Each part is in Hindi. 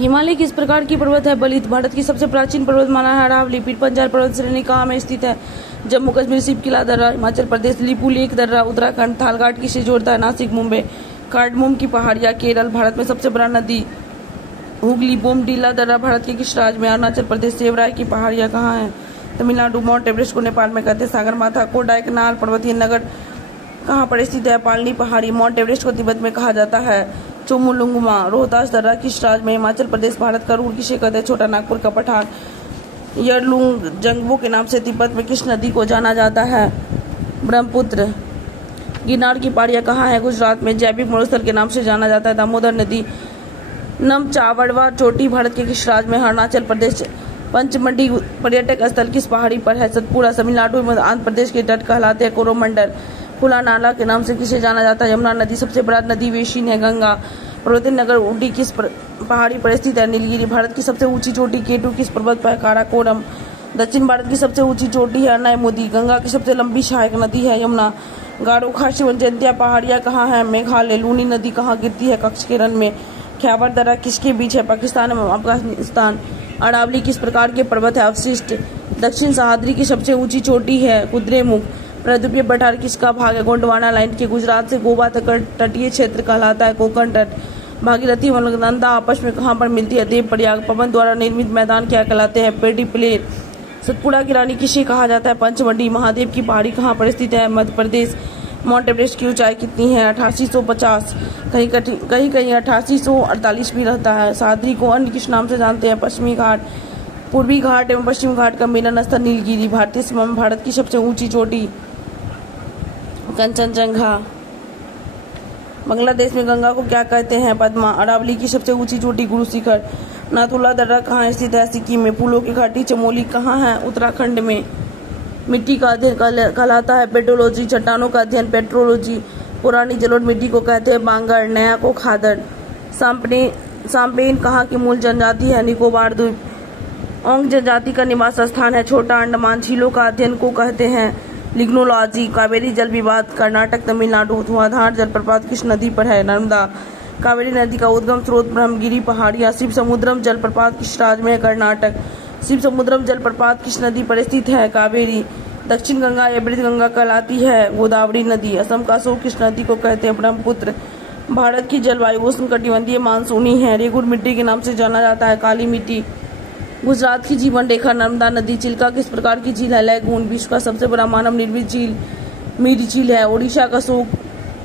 हिमालय किस प्रकार की पर्वत है? बलित। भारत की सबसे प्राचीन पर्वत माला है अरावली। पीर पंजाल पर्वत श्रेणी कहाँ में स्थित है? जम्मू कश्मीर। शिव किला दर्रा हिमाचल प्रदेश। लिपुलेख दर्रा उत्तराखंड। थालघाट किसे जोड़ता है? नासिक मुंबई। कार्डमोम की पहाड़ियाँ केरल। भारत में सबसे बड़ा नदी हुगली। बोमडीला दर्रा भारत के किस राज्य में? अरुणाचल प्रदेश। सेवराय की पहाड़ियाँ कहाँ हैं? तमिलनाडु। माउंट एवरेस्ट को नेपाल में कहते हैं सागरमाथा। कोडाइकनाल पर्वतीय नगर कहाँ पर स्थित है? पालनी पहाड़ी। माउंट एवरेस्ट को तिब्बत में कहा जाता है चोमुलुंगमा। रोहतास दर्रा किस राज्य में? हिमाचल प्रदेश। भारत का रूर किसे कहते हैं? छोटा नागपुर का पठार। यरलुंग जंगबो के नाम से तिब्बत में किस नदी को जाना जाता है? ब्रह्मपुत्र। गिरनार की पहाड़ियाँ कहाँ है? गुजरात में। जैविक मरुस्थल के नाम से जाना जाता है दामोदर नदी। नमचावड़वा चोटी भारत के किस राज्य में? अरुणाचल प्रदेश। पंचमढ़ी पर्यटक स्थल किस पहाड़ी पर है? सतपुड़ा। तमिलनाडु में आंध्र प्रदेश के तट कहलाते हैं कोरोमंडल। खुला नाला के नाम से किसे जाना जाता है? यमुना नदी। सबसे बड़ा नदी बेसिन है गंगा। पर्वतीय नगर ऊटी किस पहाड़ी पर स्थित है? नीलगिरी। भारत की सबसे ऊंची चोटी केटू किस पर्वत पर है? काराकोरम। दक्षिण भारत की सबसे ऊंची चोटी है नयमुदी। गंगा की सबसे लंबी सहायक नदी है यमुना। गारो खासी वनजंतिया पहाड़ियाँ कहाँ है? मेघालय। लूनी नदी कहाँ गिरती है? कच्छ के रण में। ख्याबर दर्रा किसके बीच है? पाकिस्तान एवं अफगानिस्तान। अरावली किस प्रकार के पर्वत है? अवशिष्ट। दक्षिण सह्याद्री की सबसे ऊंची चोटी है कुद्रेमुख। प्रदूपीय पठार किसका भाग है? गोंडवाना लाइन के। गुजरात से गोवा तक तटीय क्षेत्र कहलाता है कोंकण तट। भागीरथी व अलकनंदा आपस में कहाँ पर मिलती है? देवप्रयाग। पवन द्वारा निर्मित मैदान क्या कहलाते हैं? पेडी प्लेन। सतपुड़ा की रानी किसे कहा जाता है? पंचमढ़ी। महादेव की पहाड़ी कहाँ पर स्थित है? मध्य प्रदेश। माउंट एवरेस्ट की ऊंचाई कितनी है? 8850। कहीं कहीं 8848 भी रहता है। सह्याद्री को अन्य किस नाम से जानते हैं? पश्चिमी घाट। पूर्वी घाट एवं पश्चिमी घाट का मिलन स्थल नीलगिरी। भारतीय सीमा में भारत की सबसे ऊंची चोटी कंचनजंगा। बांग्लादेश में गंगा को क्या कहते हैं? पद्मा। अरावली की सबसे ऊंची चोटी गुरु शिखर। नाथुला दर्रा कहाँ स्थित है? सिक्किम में। फूलों की घाटी चमोली कहाँ है? उत्तराखंड में। मिट्टी का अध्ययन कहलाता है पेट्रोलॉजी। चट्टानों का अध्ययन पेट्रोलॉजी। पुरानी जलोढ़ मिट्टी को कहते हैं बांगर। नया को खादड़। सांपेन कहाँ की मूल जनजाति है? निकोबार द्वीप। ओंग जनजाति का निवास स्थान है छोटा अंडमान। झीलों का अध्ययन को कहते हैं लिग्नोलॉजी। कावेरी जल विवाद कर्नाटक तमिलनाडु। धुआंधार जलप्रपात किस नदी पर है? नर्मदा। कावेरी नदी का उद्गम स्रोत ब्रह्मगिरी पहाड़ियाँ। शिव समुद्रम जलप्रपात किस राज्य में है? कर्नाटक। शिव समुद्रम जलप्रपात किस नदी पर स्थित है? कावेरी। दक्षिण गंगा या वृद्ध गंगा कहलाती है गोदावरी नदी। असम का अशोक किस नदी को कहते हैं? ब्रह्मपुत्र। भारत की जलवायु उष्णकटिबंधीय मानसूनी है। रेगुर मिट्टी के नाम से जाना जाता है काली मिट्टी। गुजरात की जीवन रेखा नर्मदा नदी। चिल्का किस प्रकार की झील है? लैगून। विश्व का सबसे बड़ा मानव निर्मित झील मीर झील है। ओडिशा का शोक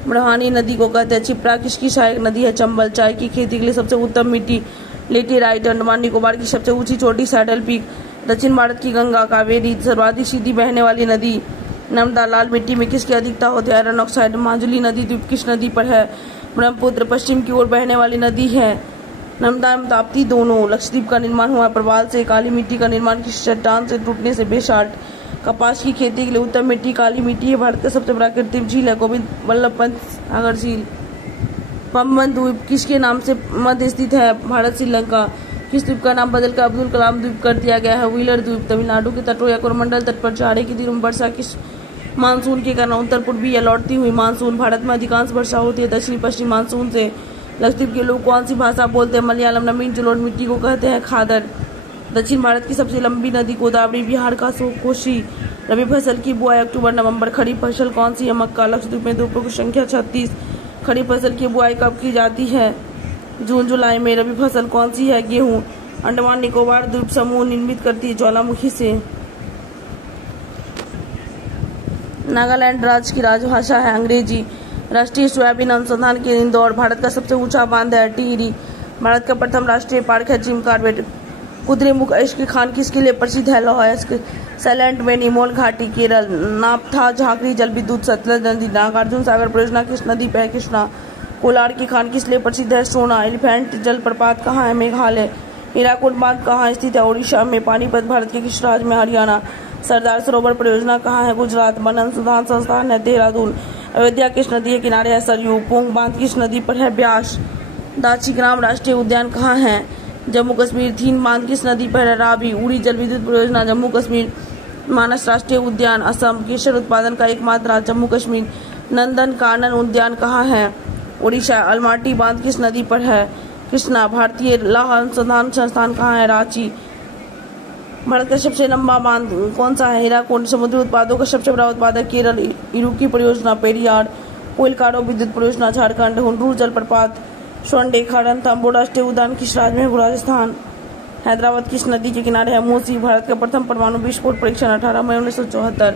ब्रहानी नदी को कहते हैं। क्षिप्रा किसकी सहायक नदी है? चंबल। चाय की खेती के लिए सबसे उत्तम मिट्टी लेटेराइट। अंडमान निकोबार की सबसे ऊंची चोटी सैडल पीक। दक्षिण भारत की गंगा। कावेरी। सर्वाधिक सीधी बहने वाली नदी नर्मदा। लाल मिट्टी में किसकी अधिकता होती है? Iron oxide. माजुली नदी द्वीप किस नदी पर है? ब्रह्मपुत्र। पश्चिम की ओर बहने वाली नदी है नर्मदा एवं ताप्ती दोनों। लक्षद्वीप का निर्माण हुआ प्रवाल से। काली मिट्टी का निर्माण किस चट्टान से टूटने से? बेसाल्ट। कपास की खेती के लिए उत्तम मिट्टी काली मिट्टी है। भारत का सबसे बड़ा कृत्रिम झील है गोविंद वल्लभ पंत सागर झील। पंबन द्वीप किसके नाम से मध्य स्थित है? भारत श्रीलंका। किस द्वीप का नाम बदलकर अब्दुल कलाम द्वीप कर दिया गया है? व्हीलर द्वीप। तमिलनाडु के तटों या कोरोमंडल तट पर जाड़े के दिनों में वर्षा किस मानसून के कारण? उत्तर पूर्वी या लौटती हुई मानसून। भारत में अधिकांश वर्षा होती है दक्षिणी पश्चिम मानसून से। लक्षद्वीप के लोग कौन सी भाषा बोलते हैं? मलयालम। नवीन जलोढ़ मिट्टी को कहते हैं खादर। दक्षिण भारत की सबसे लंबी नदी गोदावरी। बिहार का कोसी। रबी फसल की बुआई अक्टूबर नवंबर। खरीफ फसल कौन सी है? मक्का। लक्षद्वीप में द्वीपों की संख्या 36। खरीफ फसल की बुआई कब की जाती है? जून जुलाई में। रबी फसल कौन सी है? गेहूँ। अंडमान निकोबार द्वीप समूह निर्मित करती है ज्वालामुखी से। नागालैंड राज्य की राजभाषा है अंग्रेजी। राष्ट्रीय सोयाबीन अनुसंधान केंद्र इंदौर। भारत का सबसे ऊंचा बांध है टिहरी। भारत का प्रथम राष्ट्रीय पार्क है जिम कॉर्बेट। कुद्रेमुख अयस्क खान किसके लिए प्रसिद्ध है? लौह अयस्क। सैलेंट बेनीमोल घाटी केरल। नापथा झाकरी जल विद्युत सतलज नदी। नागार्जुन सागर परियोजना किस नदी पर है? कृष्णा। कोलार की खान किस लिए प्रसिद्ध है? सोना। एलिफेंट जलप्रपात कहाँ है? मेघालय। हीराकुड बांध कहाँ स्थित है? ओडिशा में। पानीपत भारत के किस राज्य में? हरियाणा। सरदार सरोवर परियोजना कहाँ है? गुजरात। वन अनुसंधान संस्थान है देहरादून। अयोध्या किस नदी के किनारे है? सरयू। पोंग बांध किस नदी पर है? ब्यास। दाचीग्राम राष्ट्रीय उद्यान कहाँ है? जम्मू कश्मीर। थीन बांध किस नदी पर है? रावी। उड़ी जल विद्युत परियोजना जम्मू कश्मीर। मानस राष्ट्रीय उद्यान असम। केसर उत्पादन का एकमात्र राज्य जम्मू कश्मीर। नंदन कानन उद्यान कहाँ है? ओडिशा। अलमाटी बांध किस नदी पर है? कृष्णा। भारतीय लौह अनुसंधान संस्थान कहाँ है? रांची। भारत का सबसे लंबा बांध कौन सा है? हीराकुंड। समुद्री उत्पादों का सबसे बड़ा उत्पादक केरल। इरुकी परियोजना पेरियार। कोइलकारो विद्युत परियोजना झारखंड। हुंड्रू जलप्रपात स्वर्णरेखा। रणथंभौर राष्ट्रीय उद्यान किस राज्य में? राजस्थान। हैदराबाद किस नदी के किनारे है? मूसी। भारत का प्रथम परमाणु विस्फोट परीक्षण 18 मई 1974।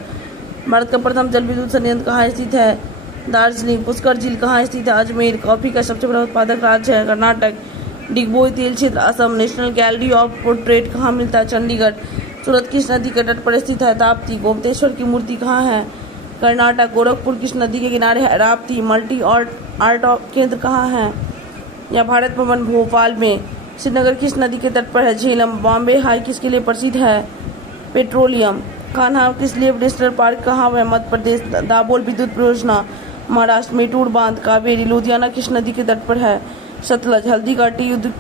भारत का प्रथम जल विद्युत संयंत्र कहाँ स्थित है? दार्जिलिंग। पुष्कर झील कहाँ स्थित है? अजमेर। कॉफी का सबसे बड़ा उत्पादक राज्य है? कर्नाटक। डिगबोई तेल क्षेत्र Assam. National gallery of portrait कहाँ मिलता है? चंडीगढ़। सूरत किस नदी के तट पर स्थित है? ताप्ती। गोमतेश्वर की मूर्ति कहाँ है? कर्नाटक। गोरखपुर किस नदी के किनारे है? राप्ती। मल्टी आर्ट केंद्र कहाँ है? या भारत भवन भोपाल में। श्रीनगर किस नदी के तट पर है? झेलम। बॉम्बे हाई किसके लिए प्रसिद्ध है? पेट्रोलियम। कान्हा किस लिए नेशनल पार्क कहाँ है? मध्य प्रदेश। दाभोल विद्युत परियोजना महाराष्ट्र। मेटूर बांध। कावेरी। लुधियाना किस नदी के तट पर है? सतलज। हल्दी घाटी युद्ध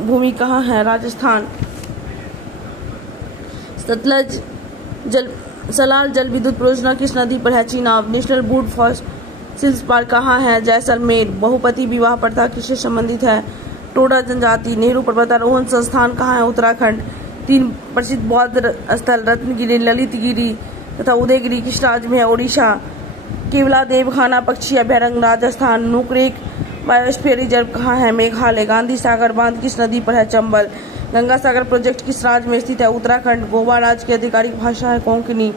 भूमि कहाँ है? राजस्थान। सतलज सलाल जल विद्युत परियोजना किस नदी पर है? चीनाब। नेशनल वुड फॉसिल्स पार्क कहाँ है? जैसलमेर। बहुपति विवाह प्रथा किससे संबंधित है? टोडा जनजाति। नेहरू पर्वतारोहण संस्थान कहाँ है? उत्तराखंड। 3 प्रसिद्ध बौद्ध स्थल रत्नगिरी, ललितगिरी तथा उदयगिरी किस राज्य में है? ओडिशा। केवला देवखाना पक्षी अभयारण्य राजस्थान। नुकरेक बायोस्फीयर रिजर्व कहाँ है? मेघालय। गांधी सागर बांध किस नदी पर है? चंबल। गंगा सागर प्रोजेक्ट किस राज्य में स्थित है? उत्तराखंड। गोवा राज्य की आधिकारिक भाषा है कोंकणी।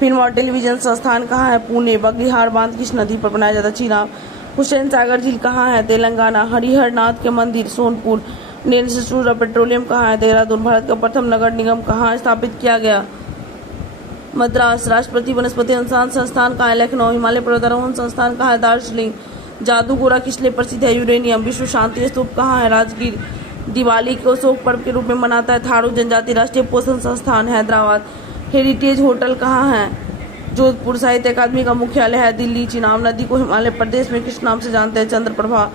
फिल्म और टेलीविजन संस्थान कहाँ है? पुणे। बगलिहार बांध किस नदी पर बनाया जाता है? चीनाब। हुसैन सागर झील कहाँ है? तेलंगाना। हरिहर नाथ के मंदिर Sonpur. Indian institute of petroleum कहाँ है? देहरादून। भारत का प्रथम नगर निगम कहाँ स्थापित किया गया? मद्रास। राष्ट्रपति वनस्पति अनुसंधान संस्थान कहाँ है? लखनऊ। हिमालय पर्वतारोहण संस्थान कहाँ है? दार्जिलिंग। जादूगोरा किस लिए प्रसिद्ध है? यूरेनियम। विश्व शांति स्तूप कहाँ है? राजगीर। दिवाली को शोक पर्व के रूप में मनाता है? थारू जनजाति। राष्ट्रीय पोषण संस्थान हैदराबाद। हेरिटेज होटल कहाँ है? जोधपुर। साहित्य अकादमी का मुख्यालय है? दिल्ली। चिनाब नदी को हिमालय प्रदेश में किस नाम से जानते हैं? चंद्रप्रभा।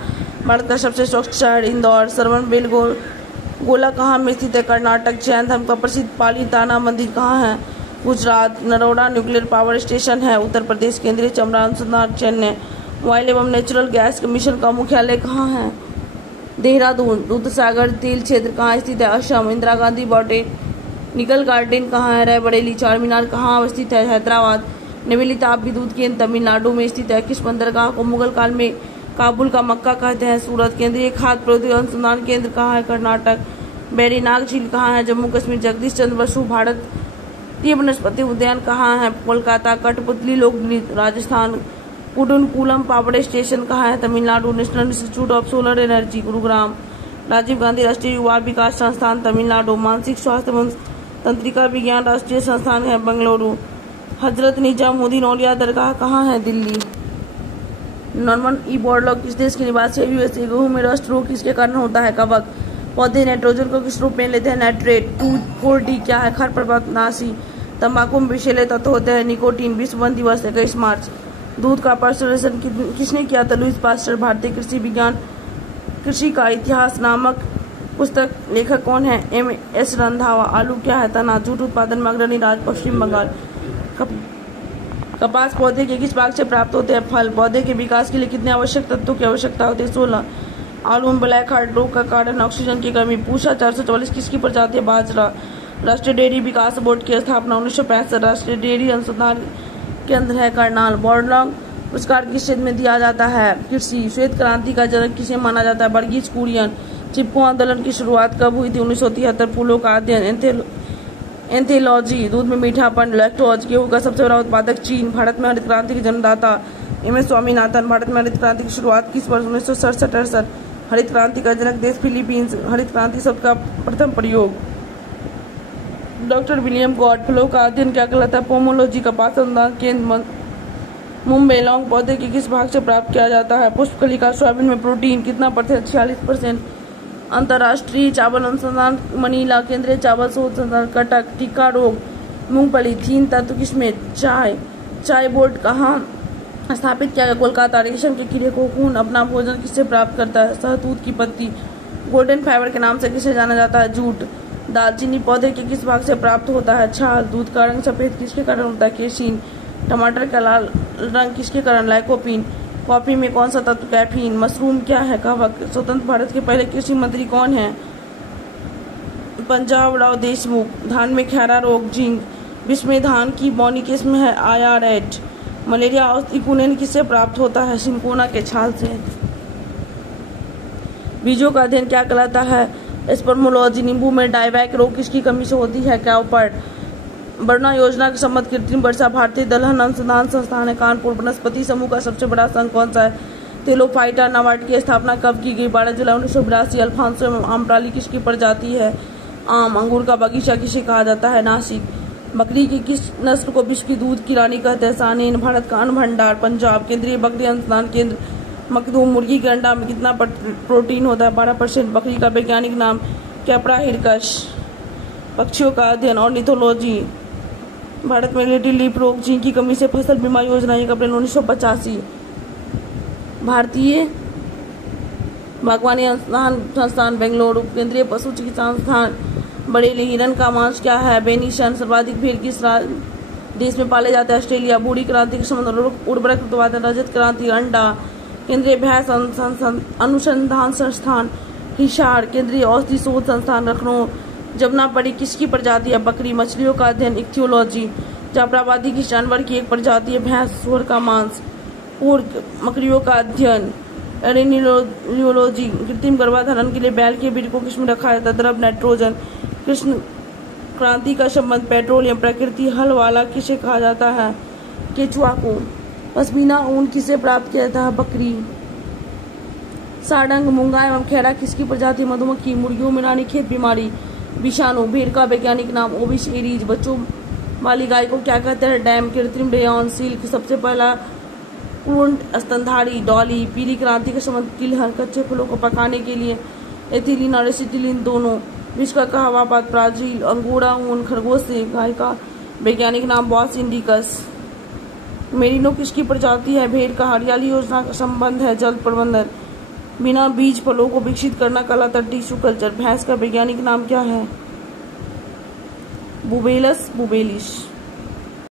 भारत का सबसे स्वच्छ शहर इंदौर। सरवण गोला कहाँ में स्थित है? कर्नाटक। जैन धर्म का प्रसिद्ध पालीताना मंदिर कहाँ है? Gujarat. Naroda nuclear power station है? उत्तर प्रदेश। केंद्रीय चमड़ा अनुसंधान चेन्नई। ऑयल एवं नेचुरल गैस कमीशन का मुख्यालय कहाँ है? देहरादून। दूधसागर तेल क्षेत्र कहाँ स्थित है? असम। इंदिरा गांधी बॉटनिकल गार्डन कहाँ है? रायबरेली। चार मीनार कहाँ अवस्थित है? हैदराबाद। नवेली ताप विद्युत केंद्र तमिलनाडु में स्थित है? किस बंदरगाह को मुगल काल में काबुल का मक्का कहते हैं? सूरत। केंद्रीय खाद्य प्रौद्योगिकी अनुसंधान केंद्र कहाँ है? कर्नाटक। बैरीनाग झील कहाँ है? जम्मू कश्मीर। जगदीश चंद्र बसु भारतीय वनस्पति उद्यान कहाँ है? कोलकाता। कठपुतली लोक नृत्य राजस्थान। कुडुनकुलम पावर स्टेशन कहाँ है? Tamil Nadu. National institute of solar energy Gurugram. Rajiv Gandhi राष्ट्रीय युवा विकास संस्थान तमिलनाडु। मानसिक स्वास्थ्य एवं तंत्रिका विज्ञान राष्ट्रीय संस्थान है बेंगलुरु। हजरत निजामुद्दीन औलिया दरगाह कहाँ है? दिल्ली। नॉर्मन ई बोरलॉग किस देश के निवासी है? यूएसए। गेहूं में रस्ट रोग किसके कारण होता है? कवक। पौधे नाइट्रोजन को किस रूप में लेते हैं? नाइट्रेट। 2,4-D क्या है? खरपतवारनाशी। तंबाकू में विषैले तत्व होते हैं? निकोटीन। विश्व वन दिवस 21 मार्च। दूध का प्रसंस्करण किसने किया था? Lewis pasture. भारतीय कृषि विज्ञान कृषि का इतिहास नामक पुस्तक लेखक कौन है? MS रंधावा। आलू क्या है? तना। जूट उत्पादन में अग्रणी राज्य पश्चिम बंगाल। कपास पौधे के किस भाग से प्राप्त होते हैं? फल। पौधे के विकास के लिए कितने आवश्यक तत्वों की आवश्यकता होती है? 16। आलू में ब्लैक हार्ट रोग का कारण ऑक्सीजन की कमी। पूषा 444 किसकी प्रजाति है? बाजरा। राष्ट्रीय डेयरी विकास बोर्ड की स्थापना 1965। राष्ट्रीय डेयरी अनुसंधान केंद्र है करनाल। बोरलॉग पुरस्कार किस क्षेत्र में दिया जाता है? कृषि। श्वेत क्रांति का जनक किसे माना जाता है? वर्गीज कुरियन। चिपको आंदोलन की शुरुआत कब हुई थी? 1973। फूलों का अध्ययन एंथेलॉजी। दूध में मीठापन लैक्टोज। गेहूं का सबसे बड़ा उत्पादक चीन। भारत में हरित क्रांति के जन्मदाता MS स्वामीनाथन। भारत में हरित क्रांति की शुरुआत किस वर्ष? 1967-68। हरित क्रांति का जनक देश फिलीपींस। हरित क्रांति शब्द का प्रथम प्रयोग डॉक्टर विलियम गॉड। फलों का अध्ययन क्या कहलाता है? पोमोलॉजी। कपास अनुसंधान केंद्र मुंबई। लौंग पौधे के किस भाग से प्राप्त किया जाता है? पुष्पकलिका। सोयाबीन में प्रोटीन कितना %? 46%। अंतर्राष्ट्रीय चावल अनुसंधान मनीला। केंद्रीय चावल शोध संस्थान कटक। टीका रोग मूंगफली। 3 तत्व किसमें? चाय बोर्ड कहाँ स्थापित किया गया? कोलकाता। रेशम के कीड़े कोकून अपना भोजन किससे प्राप्त करता है? शहतूत की पत्ती। गोल्डन फाइबर के नाम से किसे जाना जाता है? जूट। दालचीनी पौधे के किस भाग से प्राप्त होता है? छाल। दूध का रंग सफेद किसके कारण होता है? केसीन। टमाटर का लाल रंग किसके कारण? लाइकोपीन। कॉफी में कौन सा तत्व कैफीन? मशरूम क्या है? कवक। स्वतंत्र भारत के पहले कृषि मंत्री कौन हैं? पंजाब राव देशमुख। धान में खैरा रोग जिंक। विश्व में धान की बौनी किस्म है IR8। मलेरिया औषधि कुनेन किससे प्राप्त होता है? सिंकोना के छाल से। बीजों का अध्ययन क्या कहलाता है? स्पर्मोलॉजी। नींबू में डाइवैक रोग किसकी कमी से होती है? कैओपर्ड। बरना योजना के संबंध कृत्रिम वर्षा भारतीय दलहन अनुसंधान संस्थान है कानपुर। वनस्पति समूह का सबसे बड़ा संघ कौन सा है? तेलोफाइटा। नाबार्ड की स्थापना कब की गई? 12 जुलाई 1982। अल्फांसो आम्रपाली किसकी प्रजाति है? आम। अंगूर का बगीचा किसे कहा जाता है? नासिक। बकरी की किस नस्ल को विश्व की दूध की रानी कहते हैं? सानेन। भारत का अन्न भंडार पंजाब। केंद्रीय बकरी अनुसंधान केंद्र मखदूम। मुर्गी के अंडा में कितना प्रोटीन होता है? 12%। बकरी का वैज्ञानिक नाम? Capra hircus. पक्षियों का अध्ययन ऑर्निथोलॉजी। भारत में लिटिल लीफ रोग जिंक की कमी से फसल बीमा योजना 1 अप्रैल 1985। भारतीय बागवानी अनुसंधान संस्थान बेंगलुरु। केंद्रीय पशु चिकित्सा संस्थान बरेली। हिरन का मांस क्या है? वेनिसन। सर्वाधिक भेड़ किस देश में पाले जाते हैं? ऑस्ट्रेलिया। बूढ़ी क्रांति के संबंध उर्वरक उत्पादन। रजत क्रांति अंडा। केंद्रीय भैंस अनुसंधान संस्थान हिसार। केंद्रीय औषधि शोध संस्थान लखनऊ। जमुनापरी किसकी प्रजाति है? बकरी। मछलियों का अध्ययन इक्थियोलॉजी। जाफराबादी किस जानवर की एक प्रजाति है? भैंस। सुअर का मांस। ऊर्क। मकड़ियों का अध्ययन एरेनियोलॉजी। कृत्रिम गर्भाधारण के लिए बैल के बीज को किसमें रखा जाता है? द्रव नाइट्रोजन। कृष्ण क्रांति का संबंध पेट्रोलियम प्रकृति हल वाला किसे कहा जाता है? केचुआ को। पश्मीना ऊन किसे प्राप्त किया जाता है? बकरी। सारंग, मूंगा एवं खैरा किसकी प्रजाति? मधुमक्खी। मुर्गियों में रानीखेत बीमारी विषाणु। भेड़ का वैज्ञानिक नाम? Obese Aries. बच्चों वाली गाय को क्या कहते हैं? डैम। कृत्रिम रेयॉन सिल्क। सबसे पहला पूर्ण स्तनधारी डॉली। पीली क्रांति के संबंध तिलहन। कच्चे फलों को पकाने के लिए एथिलीन और एसिटिलीन दोनों। विश्व का कहवापात ब्राजील। अंगोरा ऊन खरगोश से। गाय का वैज्ञानिक नाम? Bos indicus. मेरिनो किसकी प्रजाति है? भेड़ का। हरियाली योजना का संबंध है जल प्रबंधन। बिना बीज फलों को विकसित करना कहलाता है टिश्यू कल्चर। भैंस का वैज्ञानिक नाम क्या है? बुबेलस बुबेलिश।